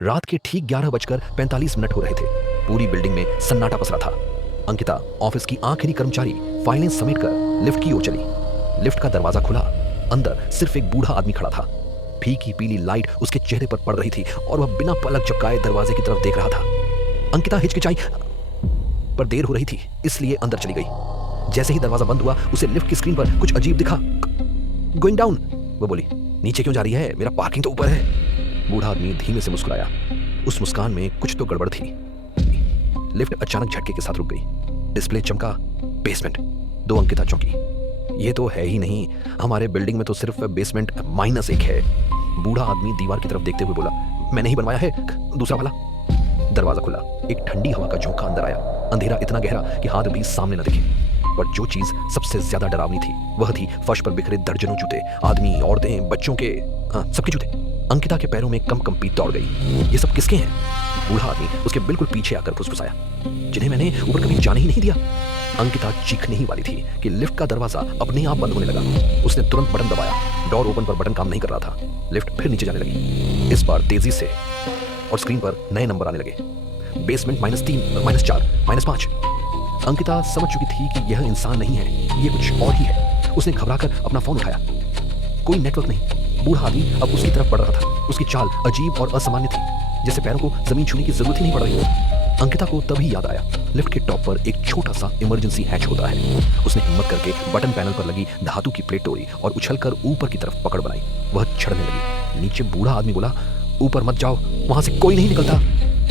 रात के ठीक 11:45 हो रहे थे। पूरी बिल्डिंग में सन्नाटा पसरा था। अंकिता ऑफिस की आखिरी कर्मचारी फाइलें समेटकर लिफ्ट की ओर चली। लिफ्ट का दरवाजा खुला। अंदर सिर्फ एक बूढ़ा आदमी खड़ा था। फीकी पीली लाइट उसके चेहरे पर पड़ रही थी और वह बिना पलक झपकाए दरवाजे की तरफ देख रहा था। अंकिता हिचकिचाई, पर देर हो रही थी इसलिए अंदर चली गई। जैसे ही दरवाजा बंद हुआ उसे लिफ्ट की स्क्रीन पर कुछ अजीब दिखा। गोइंग डाउन, वो बोली। नीचे क्यों जा रही है? मेरा पार्किंग तो ऊपर है। बूढ़ा आदमी धीमे से मुस्कुराया। उस मुस्कान में कुछ तो गड़बड़ थी। लिफ्ट अचानक झटके के साथ रुक गई। डिस्प्ले चमका, बेसमेंट। दो अंकिता चौंकी। ये तो है ही नहीं, हमारे बिल्डिंग में तो सिर्फ बेसमेंट -1 है। बूढ़ा आदमी दीवार की तरफ देखते हुए बोला, मैंने ही बनवाया है, दूसरा वाला। दरवाजा खुला। एक ठंडी हवा का झोंका अंदर आया। अंधेरा इतना गहरा कि हाथ भी सामने न दिखे। पर जो चीज सबसे ज्यादा डरावनी थी वह थी फर्श पर बिखरे दर्जनों जूते। आदमी, औरतें, बच्चों के, सबके जूते। अंकिता के पैरों में कंपी दौड़ गई। ये सब किसके हैं? बूढ़ा आदमी उसके बिल्कुल पीछे आकर फुसफुसाया, जिन्हें मैंने ऊपर कभी जाने ही नहीं दिया। अंकिता चीखने ही वाली थी कि लिफ्ट का दरवाजा अपने आप बंद होने लगा। उसने तुरंत बटन दबाया। डोर ओपन पर बटन काम नहीं कर रहा था। लिफ्ट फिर नीचे जाने लगी, इस बार तेजी से, और स्क्रीन पर नए नंबर आने लगे। बेसमेंट -3, -4, -5। अंकिता समझ चुकी थी कि यह इंसान नहीं है, ये कुछ और ही है। उसने घबराकर अपना फोन उठाया। कोई नेटवर्क नहीं। बूढ़ा आदमी अब उसकी तरफ बढ़ रहा था। उसकी चाल अजीब और असामान्य थी, जैसे पैरों को जमीन छूने की जरूरत ही नहीं पड़ रही हो। अंकिता को तभी याद आया, लिफ्ट के टॉप पर एक छोटा सा इमरजेंसी हैच होता है। उसने हिम्मत करके बटन पैनल पर लगी धातु की प्लेट तोड़ी और उछलकर ऊपर की तरफ पकड़ बनाई। वह चढ़ने लगी। नीचे बूढ़ा आदमी बोला, ऊपर मत जाओ, वहां से कोई नहीं निकलता।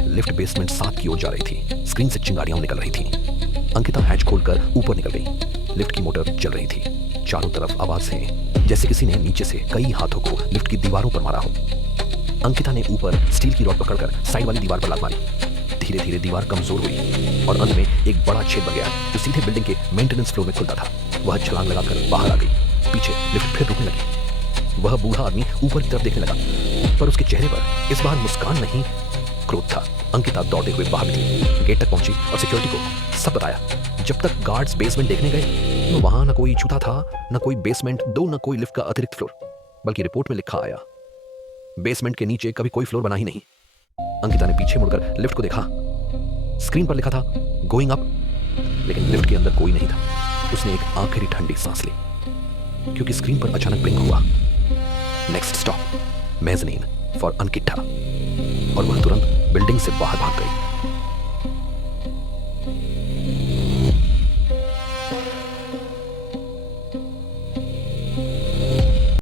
लिफ्ट बेसमेंट 7 की ओर जा रही थी। स्क्रीन से चिंगारियां निकल रही थी। अंकिता हैच खोलकर ऊपर निकल गई। लिफ्ट की मोटर चल रही थी। चारों तरफ आवाजें, जैसे किसी ने नीचे से कई हाथों को लिफ्ट की दीवारों पर मारा हो। अंकिता ने ऊपर स्टील की रॉड पकड़कर साइड वाली दीवार पर लात मारी। धीरे धीरे दीवार कमजोर हुई और अंत में एक बड़ा छेद बन गया जो सीधे बिल्डिंग के मेंटेनेंस फ्लोर में खुलता था। वह छलांग लगाकर बाहर आ गई। पीछे लिफ्ट फिर रुकने लगी। वह बूढ़ा आदमी ऊपर की तरफ देखने लगा, पर उसके चेहरे पर इस बार मुस्कान नहीं, क्रोध था। अंकिता दौड़ते हुए बाहर निकली, गेट तक पहुंची और सिक्योरिटी को सब बताया। जब तक गार्ड्स बेसमेंट देखने गए तो वहां न कोई छूता था, न कोई बेसमेंट 2, न कोई लिफ्ट का अतिरिक्त फ्लोर। बल्कि रिपोर्ट में लिखा आया, बेसमेंट के नीचे कभी कोई फ्लोर बना ही नहीं। अंकिता ने पीछे मुड़कर लिफ्ट को देखा। स्क्रीन पर लिखा था गोइंग अप, लेकिन लिफ्ट के अंदर कोई नहीं था। उसने एक आखिरी ठंडी सांस ली, क्योंकि स्क्रीन पर अचानक ब्लिंक हुआ, नेक्स्ट स्टॉप मेज़नीन फॉर अंकिता, और वह तुरंत बिल्डिंग से बाहर भाग गई।